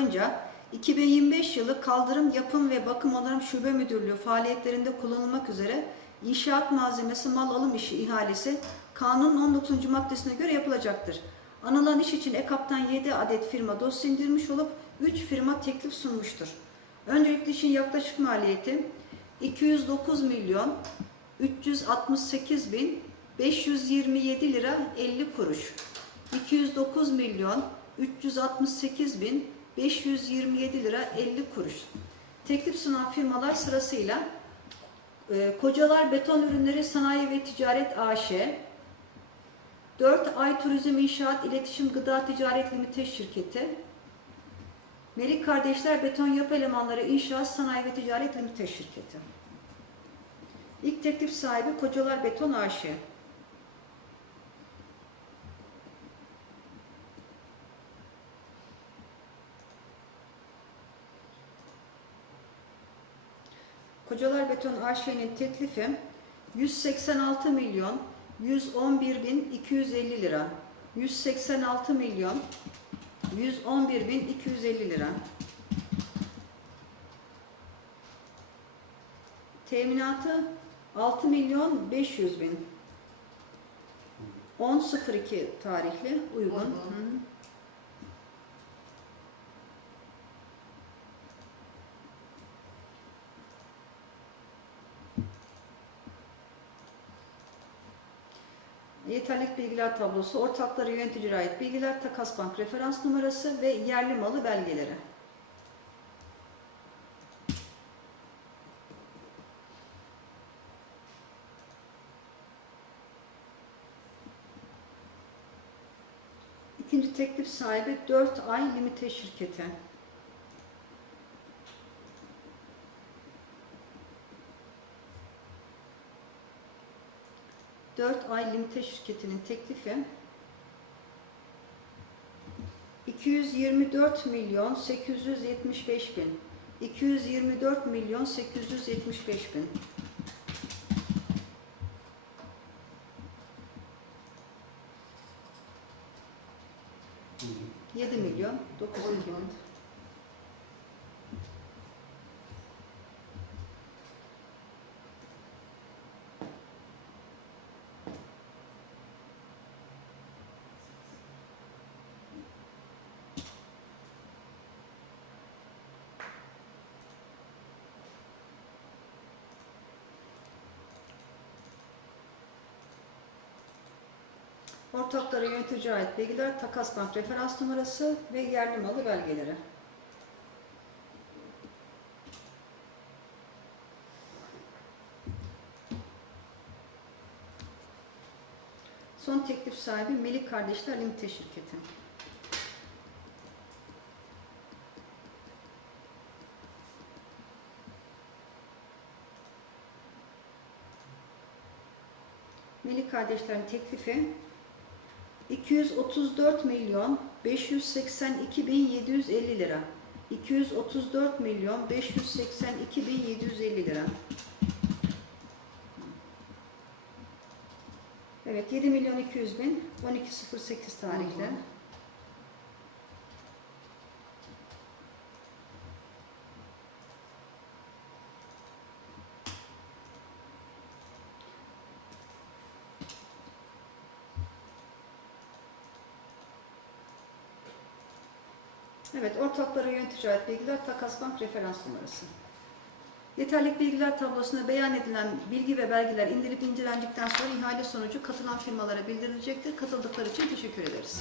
onaylanınca 2025 yılı kaldırım yapım ve bakım onarım şube müdürlüğü faaliyetlerinde kullanılmak üzere inşaat malzemesi mal alım işi ihalesi kanunun 19. maddesine göre yapılacaktır. Anılan iş için EKAP'tan 7 adet firma dosya indirmiş olup 3 firma teklif sunmuştur. Öncelikle işin yaklaşık maliyeti 209 milyon 368 bin 527 lira 50 kuruş. 209 milyon 368 bin 527 lira 50 kuruş. Teklif sunan firmalar sırasıyla e, Kocalar Beton Ürünleri Sanayi ve Ticaret AŞ, 4 Ay Turizm İnşaat İletişim Gıda Ticaret Limited Şirketi, Melik Kardeşler Beton Yapı Elemanları İnşaat Sanayi ve Ticaret Limited Şirketi. İlk teklif sahibi Kocalar Beton AŞ. Kocalar Beton AŞ'nin teklifi 186 milyon 111 bin 250 lira. 186 milyon 111 bin 250 lira. Teminatı 6 milyon 500 bin. 10.02 tarihli uygun. Uygun. Hı. Yeterlik bilgiler tablosu, ortakları yöneticiye ait bilgiler, takas bank referans numarası ve yerli malı belgeleri. İkinci teklif sahibi 4 ay limite şirketi. Dört ay limite şirketinin teklifi. 224 milyon 875 bin. 224 milyon 875 bin. 7 milyon 9 milyon Ortaklara yönetici ait bilgiler, takas bank referans numarası ve yerli malı belgeleri. Son teklif sahibi Melik Kardeşler Limited şirketi. Melik Kardeşler'in teklifi 234 milyon 582 bin 750 lira. 234 milyon 582 bin 750 lira. Evet 7 milyon 200 bin 12.08 tarihli. Evet, ortaklara yönetici ait bilgiler, takas bank referans numarası. Yeterlik bilgiler tablosuna beyan edilen bilgi ve belgeler indirilip incelendikten sonra ihale sonucu katılan firmalara bildirilecektir. Katıldıkları için teşekkür ederiz.